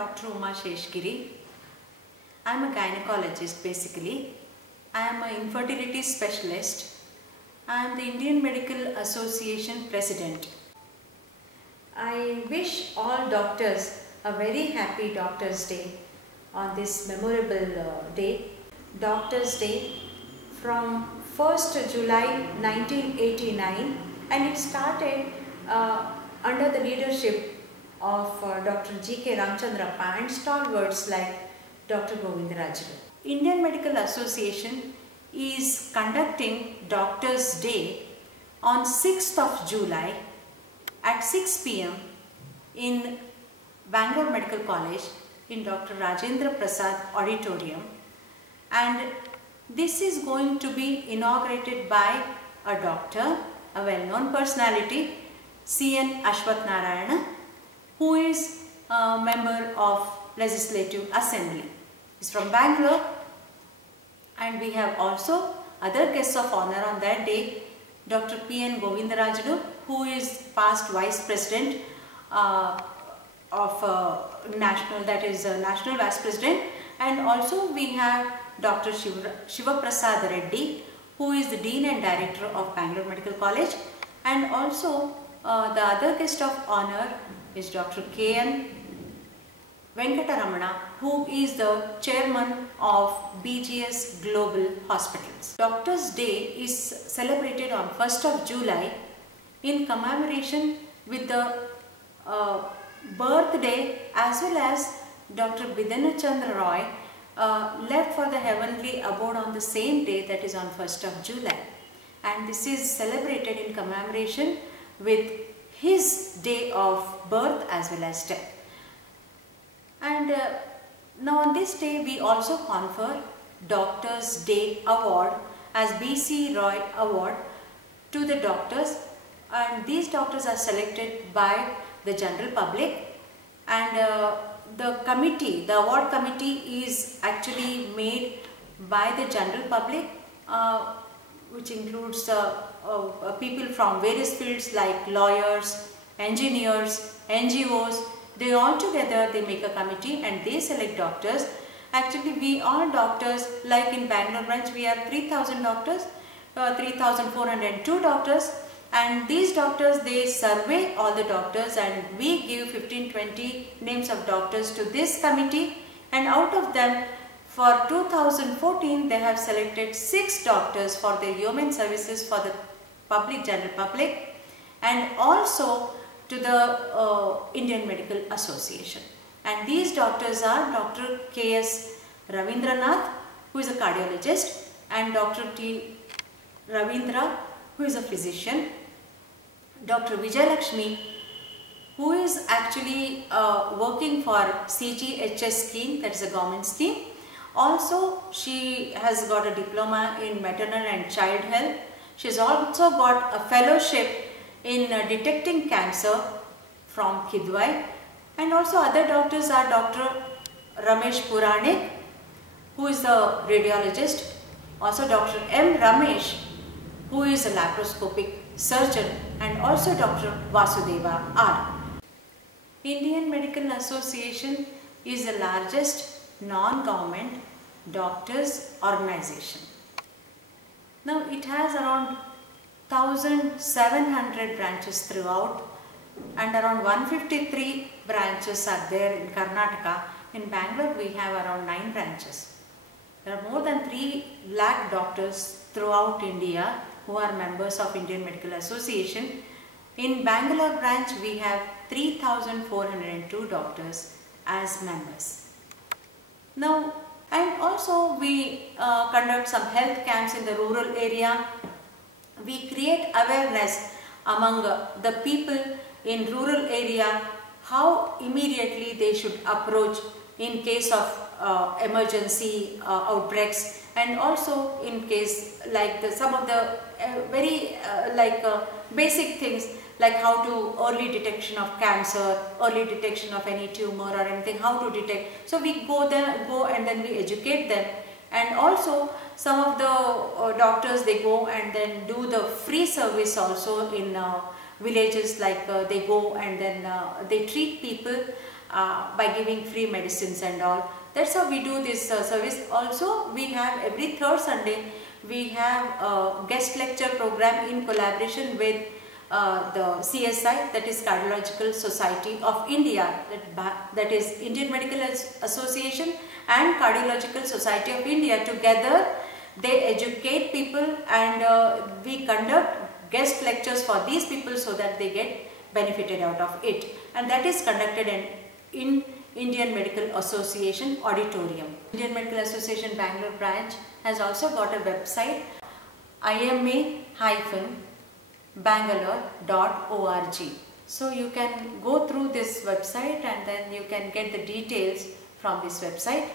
Dr. Uma Sheshgiri. I am a gynecologist basically. I am an infertility specialist. I am the Indian Medical Association President. I wish all doctors a very happy Doctors' Day on this memorable day. Doctors' Day from 1st July 1989, and it started under the leadership of Dr. G.K. Ramachandrappa and stalwarts like Dr. Govindarajulu. Indian Medical Association is conducting Doctors' Day on 6th of July at 6 p.m. in Bangalore Medical College in Dr. Rajendra Prasad Auditorium, and this is going to be inaugurated by a doctor, a well-known personality, C.N. Ashwath Narayana, who is a member of Legislative Assembly. He's from Bangalore, and we have also other guests of honor on that day, Dr. P.N. Govindarajulu, who is past Vice President of National Vice President, and also we have Dr. Shiva Prasad Reddy, who is the Dean and Director of Bangalore Medical College, and also the other guest of honor is Dr. K.N. Venkataramana, who is the Chairman of BGS Global Hospitals. Doctors' Day is celebrated on 1st of July in commemoration with the birthday as well as Dr. Bidhanu Chandra Roy left for the heavenly abode on the same day, that is on 1st of July. And this is celebrated in commemoration with his day of birth as well as death. And now on this day we also confer Doctors' Day Award as B.C. Roy Award to the doctors, and these doctors are selected by the general public, and the award committee is actually made by the general public, which includes people from various fields like lawyers, engineers, NGOs. They all together they make a committee and they select doctors. Actually, we are doctors, like in Bangalore branch we are 3,000 doctors, 3,402 doctors, and these doctors they survey all the doctors, and we give 15-20 names of doctors to this committee, and out of them for 2014 they have selected 6 doctors for their human services for the general public, and also to the Indian Medical Association. And these doctors are Dr. K.S. Ravindranath, who is a cardiologist, and Dr. T. Ravindra, who is a physician, Dr. Vijayalakshmi, who is actually working for CGHS scheme, that is a government scheme. Also, she has got a diploma in maternal and child health. She has also got a fellowship in detecting cancer from Kidwai, and also other doctors are Dr. Ramesh Puranik, who is the radiologist, also Dr. M. Ramesh, who is a laparoscopic surgeon, and also Dr. Vasudeva R. Indian Medical Association is the largest non-government doctors organization. Now it has around 1,700 branches throughout, and around 153 branches are there in Karnataka. In Bangalore we have around 9 branches. There are more than 3 lakh doctors throughout India who are members of Indian Medical Association. In Bangalore branch we have 3,402 doctors as members. Now, and also we conduct some health camps in the rural area. We create awareness among the people in rural area how immediately they should approach in case of emergency outbreaks, and also in case like some of the very basic things like how to early detection of cancer, early detection of any tumor or anything, how to detect. So we go and then we educate them, and also some of the doctors they go and then do the free service also in villages, like they go and then they treat people by giving free medicines and all. That's how we do this service. Also, we have every third Sunday we have a guest lecture program in collaboration with the CSI, that is Cardiological Society of India, that is Indian Medical Association and Cardiological Society of India. Together they educate people, and we conduct guest lectures for these people so that they get benefited out of it, and that is conducted in Indian Medical Association auditorium. Indian Medical Association Bangalore branch has also got a website, ima-bangalore.org. So you can go through this website and then you can get the details from this website.